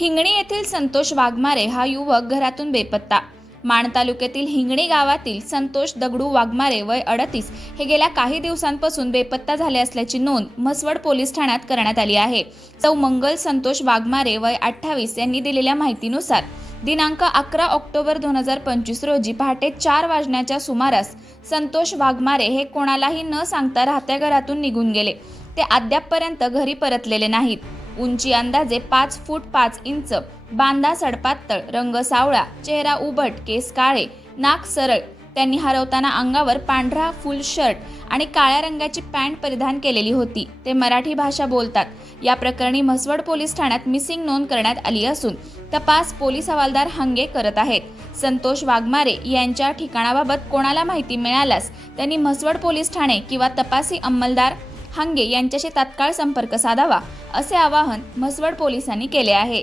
हिंगणी येथील संतोष वाघमारे हा युवक घरातून बेपत्ता. माण तालुक्यातील हिंगणी गावातील संतोष दगडू वाघमारे वय अडतीस हे गेल्या काही दिवसांपासून बेपत्ता झाले असल्याची नोंद म्हसवड पोलीस ठाण्यात करण्यात आली आहे. चौ मंगल संतोष वाघमारे वय अठ्ठावीस यांनी दिलेल्या माहितीनुसार दिनांक अकरा ऑक्टोबर दोन हजार पंचवीस रोजी पहाटे चार वाजण्याच्या सुमारास संतोष वाघमारे हे कोणालाही न सांगता राहत्या घरातून निघून गेले. ते अद्यापपर्यंत घरी परतलेले नाहीत. उंची अंदाजे पाच फूट पाच इंच बांधा सडपातळ रंग सावळा चेहरा उभट केस काळे नाक सरळ. त्यांनी हरवताना अंगावर पांढरा फुल शर्ट आणि काळ्या रंगाची पॅन्ट परिधान केलेली होती. ते मराठी भाषा बोलतात. या प्रकरणी म्हसवड पोलीस ठाण्यात मिसिंग नोंद करण्यात आली असून तपास पोलीस हवालदार हंगे करत आहेत. संतोष वाघमारे यांच्या ठिकाणाबाबत कोणाला माहिती मिळाल्यास त्यांनी म्हसवड पोलीस ठाणे किंवा तपासी अंमलदार हांगे यांच्याशी तात्काळ संपर्क साधावा असे आवाहन म्हसवड पोलिसांनी केले आहे.